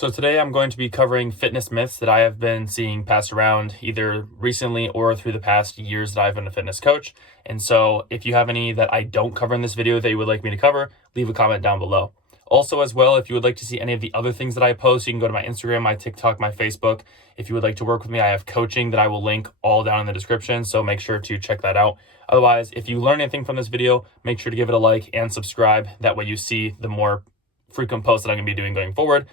So today I'm going to be covering fitness myths that I have been seeing passed around either recently or through the past years that I've been a fitness coach. And so if you have any that I don't cover in this video that you would like me to cover, leave a comment down below. Also as well, if you would like to see any of the other things that I post, you can go to my Instagram, my TikTok, my Facebook. If you would like to work with me, I have coaching that I will link all down in the description. So make sure to check that out. Otherwise, if you learn anything from this video, make sure to give it a like and subscribe. That way you see the more frequent posts that I'm going to be doing going forward.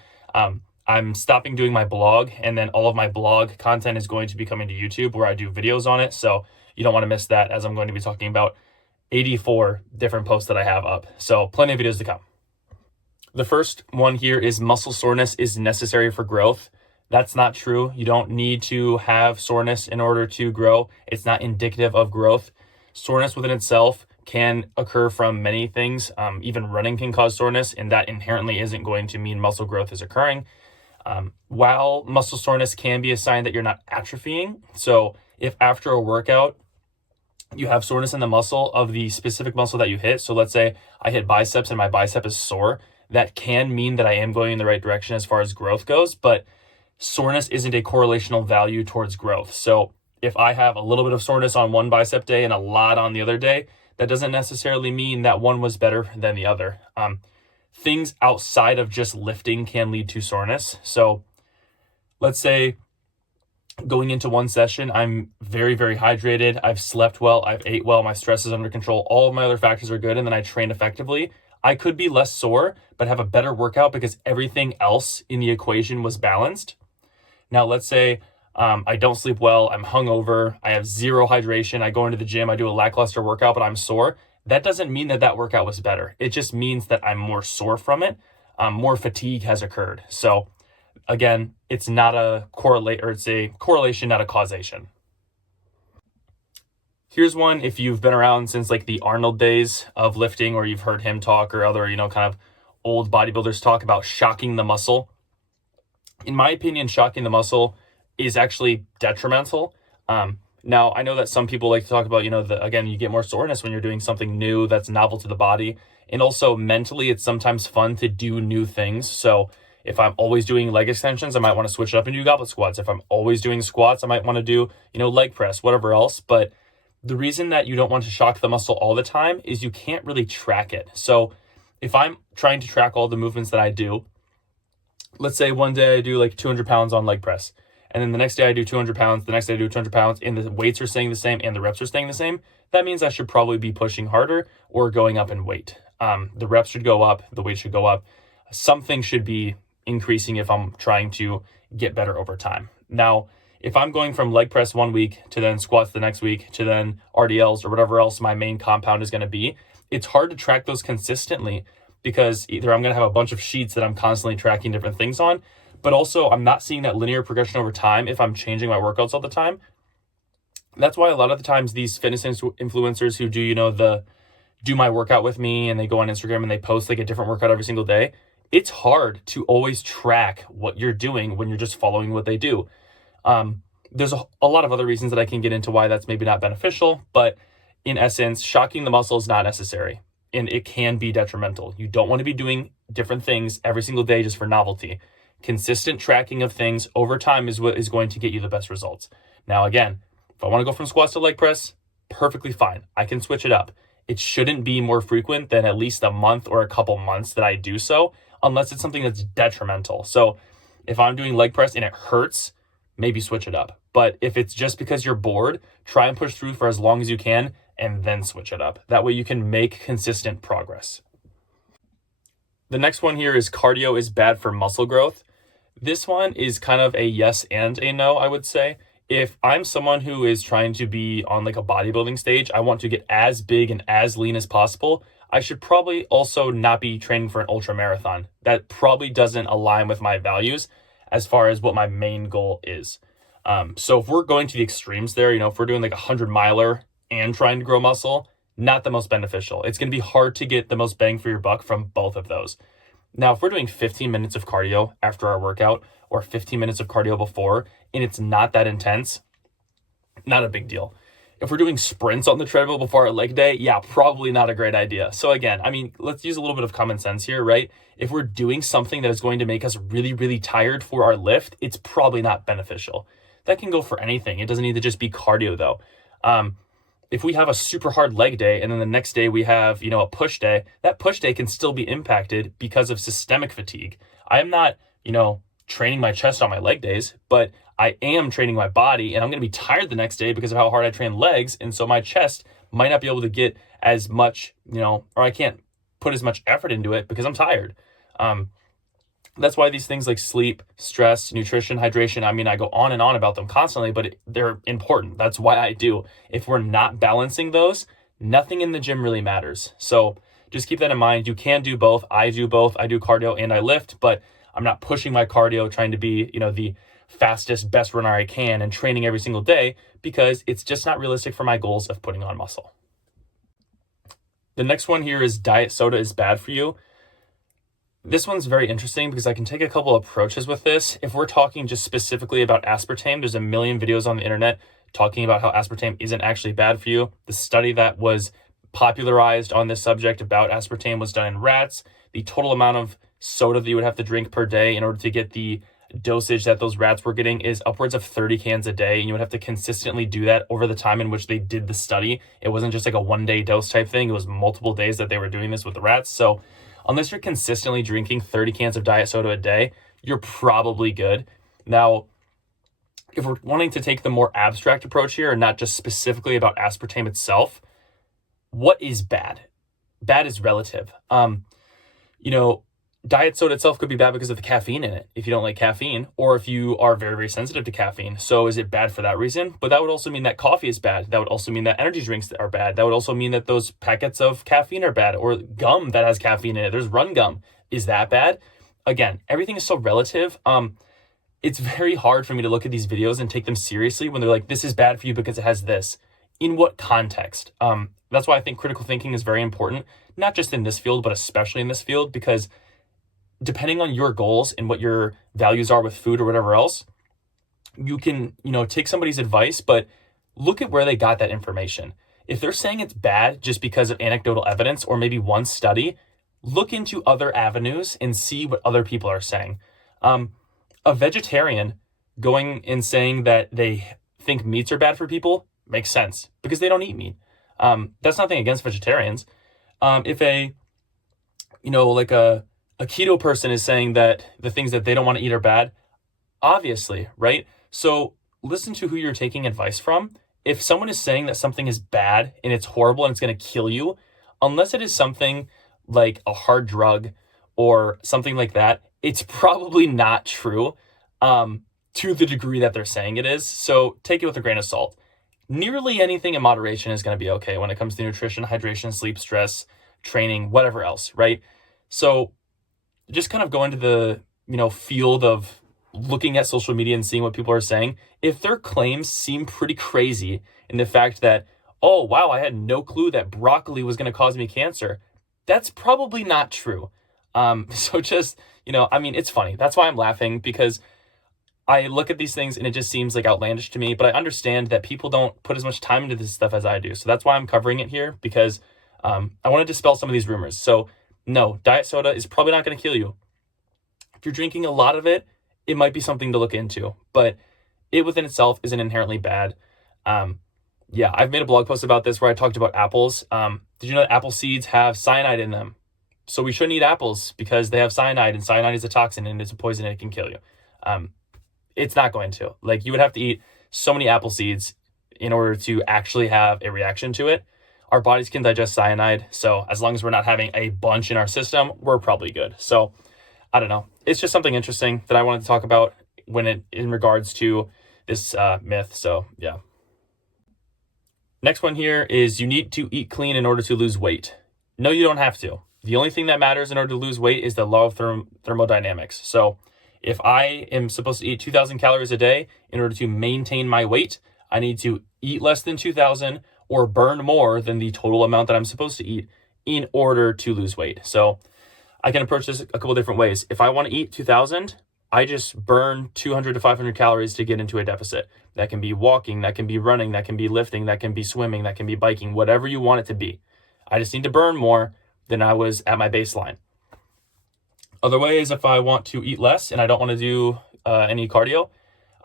I'm stopping doing my blog, and then all of my blog content is going to be coming to YouTube where I do videos on it. So you don't want to miss that, as I'm going to be talking about 84 different posts that I have up. So plenty of videos to come. The first one here is muscle soreness is necessary for growth. That's not true. You don't need to have soreness in order to grow. It's not indicative of growth. Soreness within itself can occur from many things. Even running can cause soreness, and that inherently isn't going to mean muscle growth is occurring. While muscle soreness can be a sign that you're not atrophying. So if after a workout, you have soreness in the muscle of the specific muscle that you hit. So let's say I hit biceps and my bicep is sore. That can mean that I am going in the right direction as far as growth goes, but soreness isn't a correlational value towards growth. So if I have a little bit of soreness on one bicep day and a lot on the other day, that doesn't necessarily mean that one was better than the other. Things outside of just lifting can lead to soreness. So let's say going into one session, I'm very, very hydrated. I've slept well. I've ate well. My stress is under control. All of my other factors are good. And then I train effectively. I could be less sore, but have a better workout because everything else in the equation was balanced. Now, let's say I don't sleep well. I'm hungover. I have zero hydration. I go into the gym. I do a lackluster workout, but I'm sore. That doesn't mean that that workout was better. It just means that I'm more sore from it. More fatigue has occurred. So again, it's not a it's a correlation, not a causation. Here's one if you've been around since like the Arnold days of lifting, or you've heard him talk, or other, kind of old bodybuilders talk about shocking the muscle. In my opinion, shocking the muscle is actually detrimental. Now, I know that some people like to talk about, again, you get more soreness when you're doing something new that's novel to the body. And also mentally, it's sometimes fun to do new things. So if I'm always doing leg extensions, I might want to switch it up and do goblet squats. If I'm always doing squats, I might want to do, leg press, whatever else. But the reason that you don't want to shock the muscle all the time is you can't really track it. So if I'm trying to track all the movements that I do, let's say one day I do like 200 pounds on leg press. And then the next day I do 200 pounds, the next day I do 200 pounds, and the weights are staying the same and the reps are staying the same. That means I should probably be pushing harder or going up in weight. The reps should go up, the weight should go up. Something should be increasing if I'm trying to get better over time. Now, if I'm going from leg press one week to then squats the next week to then RDLs or whatever else my main compound is going to be, it's hard to track those consistently because either I'm going to have a bunch of sheets that I'm constantly tracking different things on, but also I'm not seeing that linear progression over time if I'm changing my workouts all the time. That's why a lot of the times these fitness influencers who do my workout with me and they go on Instagram and they post like a different workout every single day, it's hard to always track what you're doing when you're just following what they do. There's a lot of other reasons that I can get into why that's maybe not beneficial, but in essence, shocking the muscle is not necessary and it can be detrimental. You don't want to be doing different things every single day just for novelty. Consistent tracking of things over time is what is going to get you the best results. Now, again, if I want to go from squats to leg press, perfectly fine. I can switch it up. It shouldn't be more frequent than at least a month or a couple months that I do so, unless it's something that's detrimental. So if I'm doing leg press and it hurts, maybe switch it up. But if it's just because you're bored, try and push through for as long as you can and then switch it up. That way you can make consistent progress. The next one here is cardio is bad for muscle growth. This one is kind of a yes and a no, I would say. If I'm someone who is trying to be on like a bodybuilding stage, I want to get as big and as lean as possible, I should probably also not be training for an ultra marathon. That probably doesn't align with my values as far as what my main goal is. So if we're going to the extremes there, if we're doing like 100-miler and trying to grow muscle, not the most beneficial. It's going to be hard to get the most bang for your buck from both of those. Now, if we're doing 15 minutes of cardio after our workout or 15 minutes of cardio before, and it's not that intense, not a big deal. If we're doing sprints on the treadmill before our leg day, yeah, probably not a great idea. So again, I mean, let's use a little bit of common sense here, right? If we're doing something that is going to make us really, really tired for our lift, it's probably not beneficial. That can go for anything. It doesn't need to just be cardio though. If we have a super hard leg day and then the next day we have, a push day, that push day can still be impacted because of systemic fatigue. I am not, training my chest on my leg days, but I am training my body and I'm going to be tired the next day because of how hard I train legs. And so my chest might not be able to get as much, or I can't put as much effort into it because I'm tired. That's why these things like sleep, stress, nutrition, hydration, I mean, I go on and on about them constantly, but they're important. That's why I do. If we're not balancing those, nothing in the gym really matters. So just keep that in mind. You can do both. I do both. I do cardio and I lift, but I'm not pushing my cardio trying to be, the fastest, best runner I can and training every single day because it's just not realistic for my goals of putting on muscle. The next one here is diet soda is bad for you. This one's very interesting because I can take a couple approaches with this. If we're talking just specifically about aspartame, there's a million videos on the internet talking about how aspartame isn't actually bad for you. The study that was popularized on this subject about aspartame was done in rats. The total amount of soda that you would have to drink per day in order to get the dosage that those rats were getting is upwards of 30 cans a day, and you would have to consistently do that over the time in which they did the study. It wasn't just like a one-day dose type thing. It was multiple days that they were doing this with the rats. So unless you're consistently drinking 30 cans of diet soda a day, you're probably good. Now, if we're wanting to take the more abstract approach here and not just specifically about aspartame itself, what is bad? Bad is relative. Diet soda itself could be bad because of the caffeine in it, if you don't like caffeine, or if you are very, very sensitive to caffeine. So is it bad for that reason? But that would also mean that coffee is bad. That would also mean that energy drinks are bad. That would also mean that those packets of caffeine are bad, or gum that has caffeine in it. There's run gum. Is that bad? Again, everything is so relative. It's very hard for me to look at these videos and take them seriously when they're like, this is bad for you because it has this. In what context? That's why I think critical thinking is very important, not just in this field, but especially in this field, because depending on your goals and what your values are with food or whatever else, you can, take somebody's advice, but look at where they got that information. If they're saying it's bad just because of anecdotal evidence or maybe one study, look into other avenues and see what other people are saying. A vegetarian going and saying that they think meats are bad for people makes sense because they don't eat meat. That's nothing against vegetarians. If a keto person is saying that the things that they don't want to eat are bad, obviously, right? So listen to who you're taking advice from. If someone is saying that something is bad and it's horrible and it's going to kill you, unless it is something like a hard drug or something like that, it's probably not true to the degree that they're saying it is. So take it with a grain of salt. Nearly anything in moderation is going to be okay when it comes to nutrition, hydration, sleep, stress, training, whatever else, right? So just kind of go into the, field of looking at social media and seeing what people are saying. If their claims seem pretty crazy in the fact that, oh, wow, I had no clue that broccoli was going to cause me cancer, that's probably not true. So just, it's funny. That's why I'm laughing, because I look at these things and it just seems like outlandish to me, but I understand that people don't put as much time into this stuff as I do. So that's why I'm covering it here, because I want to dispel some of these rumors. So no, diet soda is probably not going to kill you. If you're drinking a lot of it, it might be something to look into, but it within itself isn't inherently bad. I've made a blog post about this where I talked about apples. Did you know that apple seeds have cyanide in them? So we shouldn't eat apples because they have cyanide, and cyanide is a toxin and it's a poison and it can kill you. It's not going to. Like, you would have to eat so many apple seeds in order to actually have a reaction to it. Our bodies can digest cyanide, so as long as we're not having a bunch in our system, we're probably good. So I don't know. It's just something interesting that I wanted to talk about in regards to this myth. So yeah. Next one here is you need to eat clean in order to lose weight. No, you don't have to. The only thing that matters in order to lose weight is the law of thermodynamics. So if I am supposed to eat 2,000 calories a day in order to maintain my weight, I need to eat less than 2,000 or burn more than the total amount that I'm supposed to eat in order to lose weight. So I can approach this a couple different ways. If I want to eat 2,000, I just burn 200 to 500 calories to get into a deficit. That can be walking, that can be running, that can be lifting, that can be swimming, that can be biking, whatever you want it to be. I just need to burn more than I was at my baseline. Other way is if I want to eat less and I don't want to do any cardio,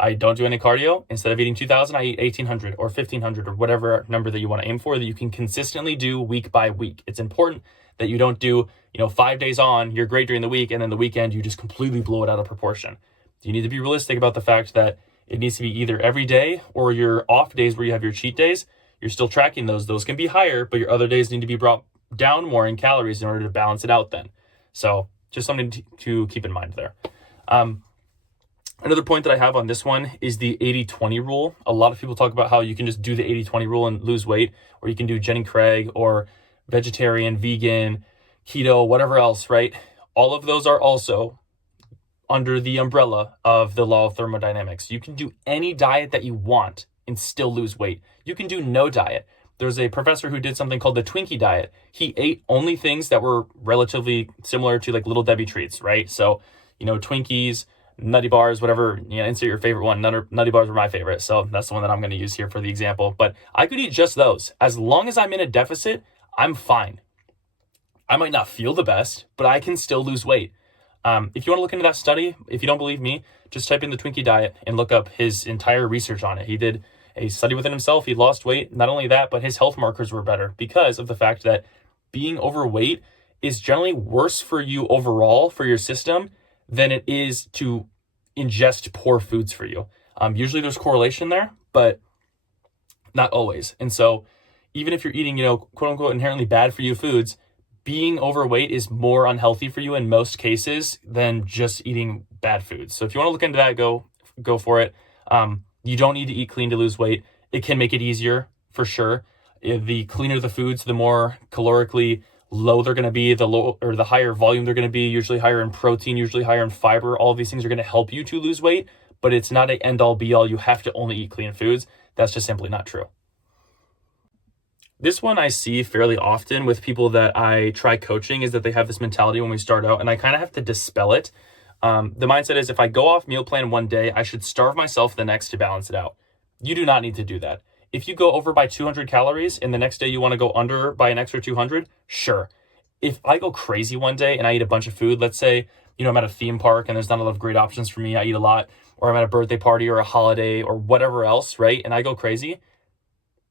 I don't do any cardio. Instead of eating 2,000, I eat 1,800 or 1,500 or whatever number that you want to aim for that you can consistently do week by week. It's important that you don't do, 5 days on, you're great during the week, and then the weekend you just completely blow it out of proportion. You need to be realistic about the fact that it needs to be either every day or your off days where you have your cheat days. You're still tracking those. Those can be higher, but your other days need to be brought down more in calories in order to balance it out then. So just something to keep in mind there. Another point that I have on this one is the 80-20 rule. A lot of people talk about how you can just do the 80-20 rule and lose weight, or you can do Jenny Craig or vegetarian, vegan, keto, whatever else, right? All of those are also under the umbrella of the law of thermodynamics. You can do any diet that you want and still lose weight. You can do no diet. There's a professor who did something called the Twinkie diet. He ate only things that were relatively similar to like Little Debbie treats, right? So, Twinkies, Nutty Bars, whatever, insert your favorite one. Nutty Bars were my favorite, so that's the one that I'm going to use here for the example. But I could eat just those. As long as I'm in a deficit, I'm fine. I might not feel the best, but I can still lose weight. If you want to look into that study, if you don't believe me, just type in the Twinkie diet and look up his entire research on it. He did a study within himself. He lost weight. Not only that, but his health markers were better because of the fact that being overweight is generally worse for you overall, for your system, than it is to ingest poor foods for you. Usually there's correlation there, but not always. And so even if you're eating, quote unquote, inherently bad for you foods, being overweight is more unhealthy for you in most cases than just eating bad foods. So if you want to look into that, go for it. You don't need to eat clean to lose weight. It can make it easier for sure. The cleaner the foods, the more calorically low they're going to be, the higher volume they're going to be, usually higher in protein, usually higher in fiber. All of these things are going to help you to lose weight, but it's not an end all be all. You have to only eat clean foods. That's just simply not true. This one I see fairly often with people that I try coaching is that they have this mentality when we start out, and I kind of have to dispel it. The mindset is if I go off meal plan one day, I should starve myself the next to balance it out. You do not need to do that. If you go over by 200 calories and the next day you want to go under by an extra 200, sure. If I go crazy one day and I eat a bunch of food, let's say, I'm at a theme park and there's not a lot of great options for me, I eat a lot, or I'm at a birthday party or a holiday or whatever else, right? And I go crazy,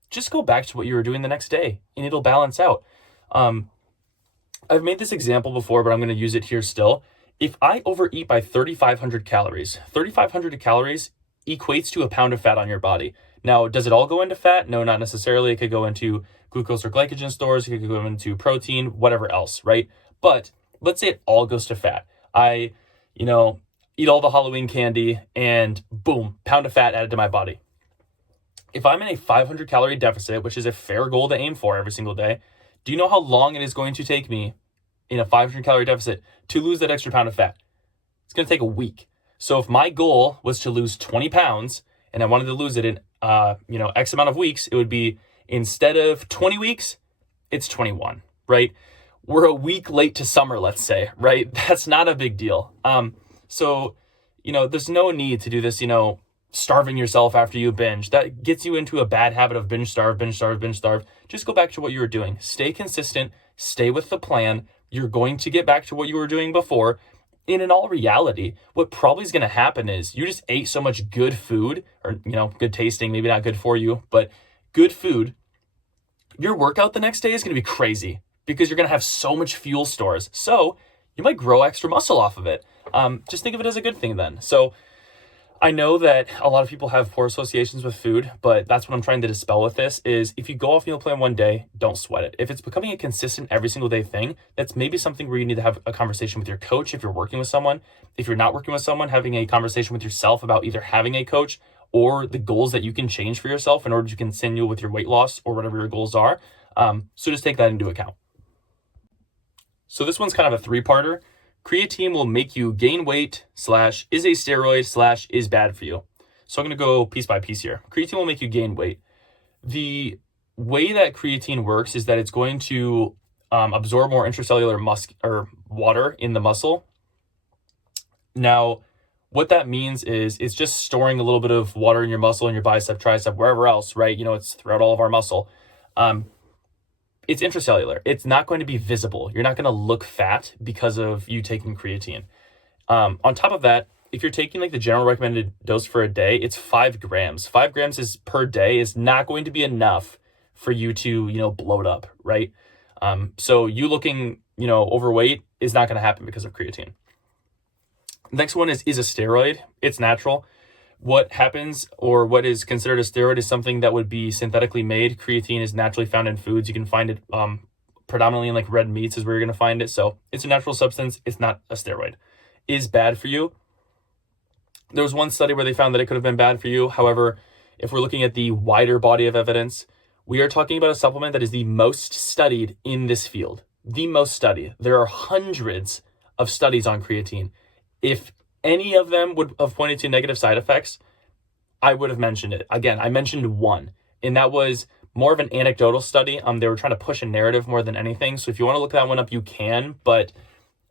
just go back to what you were doing the next day and it'll balance out. I've made this example before, but I'm going to use it here still. If I overeat by 3,500 calories equates to a pound of fat on your body. Now, does it all go into fat? No, not necessarily. It could go into glucose or glycogen stores. It could go into protein, whatever else, right? But let's say it all goes to fat. I, eat all the Halloween candy and boom, pound of fat added to my body. If I'm in a 500 calorie deficit, which is a fair goal to aim for every single day, do you know how long it is going to take me in a 500 calorie deficit to lose that extra pound of fat? It's going to take a week. So if my goal was to lose 20 pounds and I wanted to lose it in, X amount of weeks, it would be instead of 20 weeks, it's 21, right? We're a week late to summer, let's say, right? That's not a big deal. So there's no need to do this, starving yourself after you binge. That gets you into a bad habit of binge starve. Just go back to what you were doing. Stay consistent, stay with the plan. You're going to get back to what you were doing before. And in all reality, what probably is going to happen is you just ate so much good food or, good tasting, maybe not good for you, but good food. Your workout the next day is going to be crazy because you're going to have so much fuel stores. So you might grow extra muscle off of it. Just think of it as a good thing then. So I know that a lot of people have poor associations with food, but that's what I'm trying to dispel with this is if you go off meal plan one day, don't sweat it. If it's becoming a consistent every single day thing, that's maybe something where you need to have a conversation with your coach if you're working with someone. If you're not working with someone, having a conversation with yourself about either having a coach or the goals that you can change for yourself in order to continue with your weight loss or whatever your goals are. So just take that into account. So this one's kind of a three-parter. Creatine will make you gain weight / is a steroid / is bad for you. So I'm going to go piece by piece here. Creatine will make you gain weight. The way that creatine works is that it's going to absorb more intracellular water in the muscle. Now, What that means is it's just storing a little bit of water in your muscle, in your bicep, tricep, wherever else, right? It's throughout all of our muscle. It's intracellular. It's not going to be visible. You're not going to look fat because of you taking creatine. On top of that, if you're taking like the general recommended dose for a day, it's 5 grams. 5 grams is per day is not going to be enough for you to, bloat up, right? So you looking, overweight is not going to happen because of creatine. Next one is a steroid. It's natural. What happens, or what is considered a steroid, is something that would be synthetically made. Creatine is naturally found in foods. You can find it predominantly in like red meats is where you're going to find it. So it's a natural substance. It's not a steroid. Is bad for you. There was one study where they found that it could have been bad for you. However, if we're looking at the wider body of evidence, we are talking about a supplement that is the most studied in this field. The most studied. There are hundreds of studies on creatine. If any of them would have pointed to negative side effects, I would have mentioned it. Again, I mentioned one, and that was more of an anecdotal study. They were trying to push a narrative more than anything. So if you want to look that one up, you can. But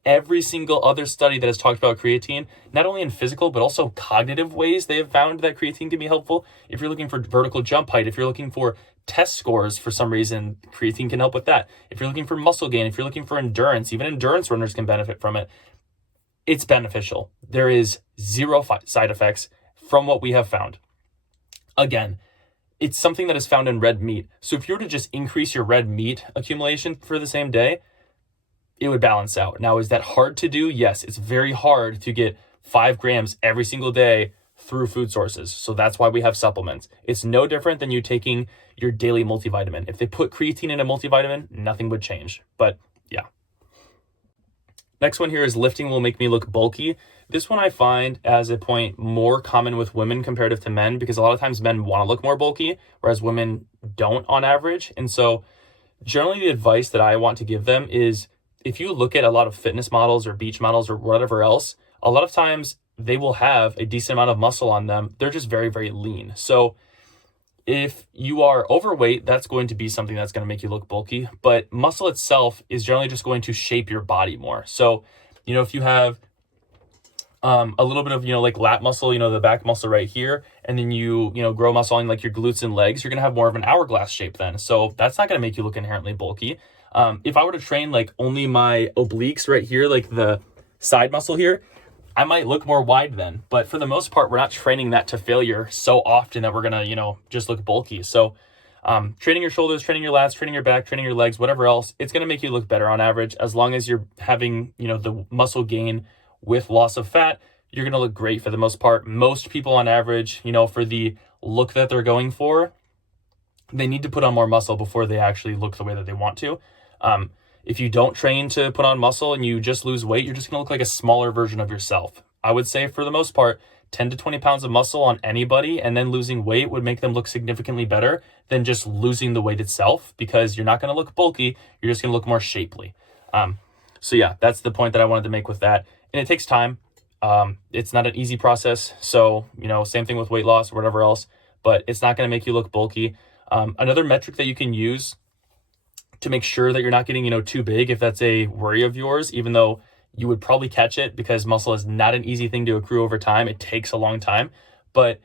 every single other study that has talked about creatine, not only in physical, but also cognitive ways, they have found that creatine can be helpful. If you're looking for vertical jump height, if you're looking for test scores for some reason, creatine can help with that. If you're looking for muscle gain, if you're looking for endurance, even endurance runners can benefit from it. It's beneficial. There is zero side effects from what we have found. Again, it's something that is found in red meat. So if you were to just increase your red meat accumulation for the same day, it would balance out. Now, is that hard to do? Yes, it's very hard to get 5 grams every single day through food sources. So that's why we have supplements. It's no different than you taking your daily multivitamin. If they put creatine in a multivitamin, nothing would change. But yeah. Next one here is lifting will make me look bulky. This one I find as a point more common with women comparative to men, because a lot of times men want to look more bulky, whereas women don't on average. And so generally the advice that I want to give them is, if you look at a lot of fitness models or beach models or whatever else, a lot of times they will have a decent amount of muscle on them. They're just very, very lean. So if you are overweight, that's going to be something that's going to make you look bulky, but muscle itself is generally just going to shape your body more. So, if you have a little bit of, like lat muscle, the back muscle right here, and then you grow muscle on like your glutes and legs, you're going to have more of an hourglass shape then. So that's not going to make you look inherently bulky. If I were to train like only my obliques right here, like the side muscle here, I might look more wide then. But for the most part, we're not training that to failure so often that we're going to, just look bulky. So training your shoulders, training your lats, training your back, training your legs, whatever else, it's going to make you look better on average. As long as you're having, the muscle gain with loss of fat, you're going to look great for the most part. Most people on average, for the look that they're going for, they need to put on more muscle before they actually look the way that they want to. If you don't train to put on muscle and you just lose weight, you're just going to look like a smaller version of yourself. I would say for the most part, 10 to 20 pounds of muscle on anybody and then losing weight would make them look significantly better than just losing the weight itself, because you're not going to look bulky. You're just going to look more shapely. So yeah, that's the point that I wanted to make with that. And it takes time. It's not an easy process. So, same thing with weight loss or whatever else, but it's not going to make you look bulky. Another metric that you can use to make sure that you're not getting, too big, if that's a worry of yours, even though you would probably catch it, because muscle is not an easy thing to accrue over time. It takes a long time, but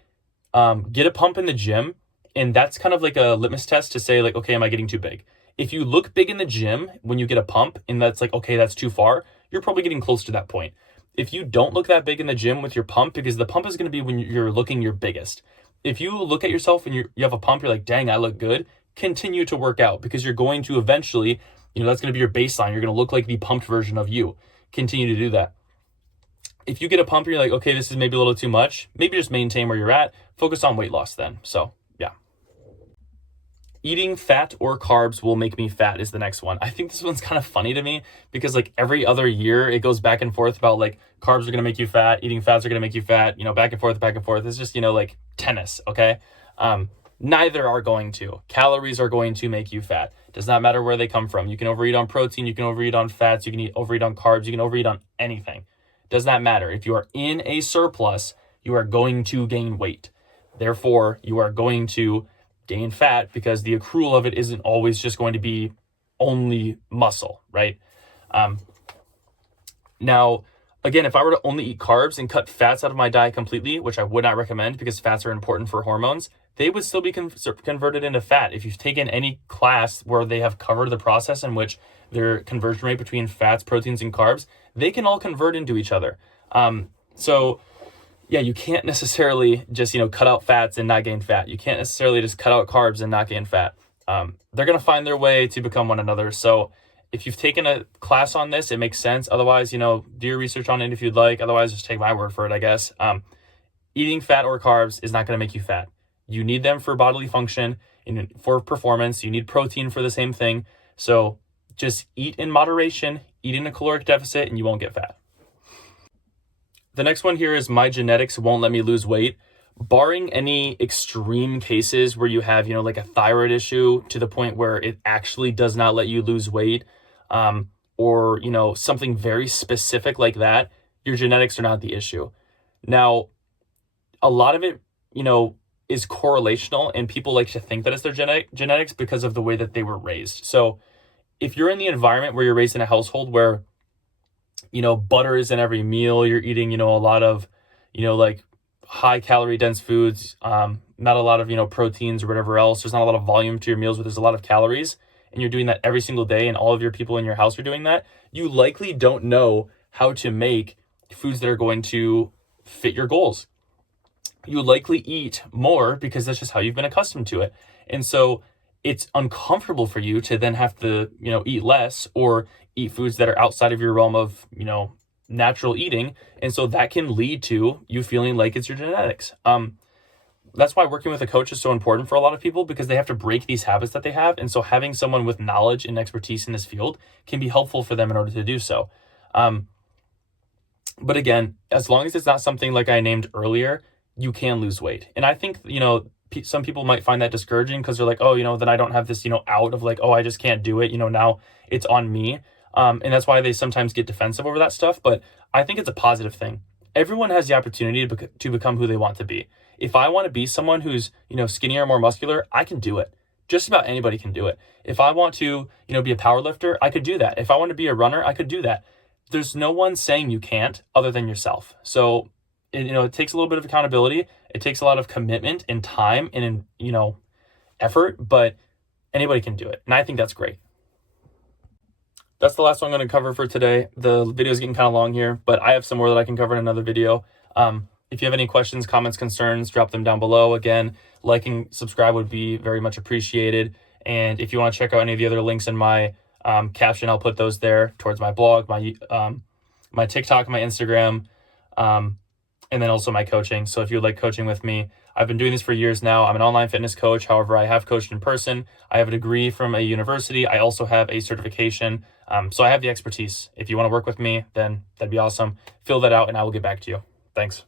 get a pump in the gym. And that's kind of like a litmus test to say like, okay, am I getting too big? If you look big in the gym when you get a pump and that's like, okay, that's too far, you're probably getting close to that point. If you don't look that big in the gym with your pump, because the pump is going to be when you're looking your biggest. If you look at yourself and you have a pump, you're like, dang, I look good. Continue to work out, because you're going to eventually, that's going to be your baseline. You're going to look like the pumped version of you. Continue to do that. If you get a pump and you're like, okay, this is maybe a little too much, maybe just maintain where you're at. Focus on weight loss then. So yeah. Eating fat or carbs will make me fat is the next one. I think this one's kind of funny to me, because like every other year it goes back and forth about like carbs are going to make you fat, eating fats are going to make you fat, back and forth, back and forth. It's just, like tennis. Okay. Neither are going to. Calories are going to make you fat. Does not matter where they come from. You can overeat on protein. You can overeat on fats. You can overeat on carbs. You can overeat on anything. Does not matter. If you are in a surplus, you are going to gain weight. Therefore, you are going to gain fat, because the accrual of it isn't always just going to be only muscle, right? Now, Again, if I were to only eat carbs and cut fats out of my diet completely, which I would not recommend because fats are important for hormones, they would still be converted into fat. If you've taken any class where they have covered the process in which their conversion rate between fats, proteins, and carbs, they can all convert into each other. So yeah, you can't necessarily just, cut out fats and not gain fat. You can't necessarily just cut out carbs and not gain fat. They're going to find their way to become one another. So if you've taken a class on this, it makes sense. Otherwise, do your research on it if you'd like. Otherwise, just take my word for it, I guess. Eating fat or carbs is not going to make you fat. You need them for bodily function and for performance. You need protein for the same thing. So just eat in moderation, eat in a caloric deficit, and you won't get fat. The next one here is my genetics won't let me lose weight. Barring any extreme cases where you have, like a thyroid issue to the point where it actually does not let you lose weight, or, something very specific like that, your genetics are not the issue. Now, a lot of it, is correlational, and people like to think that it's their genetics because of the way that they were raised. So if you're in the environment where you're raised in a household where, butter is in every meal, you're eating, a lot of, like high calorie dense foods, not a lot of, proteins or whatever else. There's not a lot of volume to your meals, but there's a lot of calories, and you're doing that every single day, and all of your people in your house are doing that. You likely don't know how to make foods that are going to fit your goals. You likely eat more because that's just how you've been accustomed to it. And so it's uncomfortable for you to then have to, eat less or eat foods that are outside of your realm of, natural eating. And so that can lead to you feeling like it's your genetics. That's why working with a coach is so important for a lot of people, because they have to break these habits that they have. And so having someone with knowledge and expertise in this field can be helpful for them in order to do so. But again, as long as it's not something like I named earlier, you can lose weight. And I think, some people might find that discouraging because they're like, oh, then I don't have this, out of like, oh, I just can't do it. Now it's on me. And that's why they sometimes get defensive over that stuff. But I think it's a positive thing. Everyone has the opportunity to become who they want to be. If I want to be someone who's, skinnier, more muscular, I can do it. Just about anybody can do it. If I want to, be a power lifter, I could do that. If I want to be a runner, I could do that. There's no one saying you can't other than yourself. So, it takes a little bit of accountability. It takes a lot of commitment and time and, effort, but anybody can do it. And I think that's great. That's the last one I'm going to cover for today. The video is getting kind of long here, but I have some more that I can cover in another video. If you have any questions, comments, concerns, drop them down below. Again, liking, subscribe would be very much appreciated. And if you want to check out any of the other links in my caption, I'll put those there towards my blog, my TikTok, my Instagram, and then also my coaching. So if you would like coaching with me, I've been doing this for years now. I'm an online fitness coach. However, I have coached in person. I have a degree from a university. I also have a certification. So I have the expertise. If you want to work with me, then that'd be awesome. Fill that out and I will get back to you. Thanks.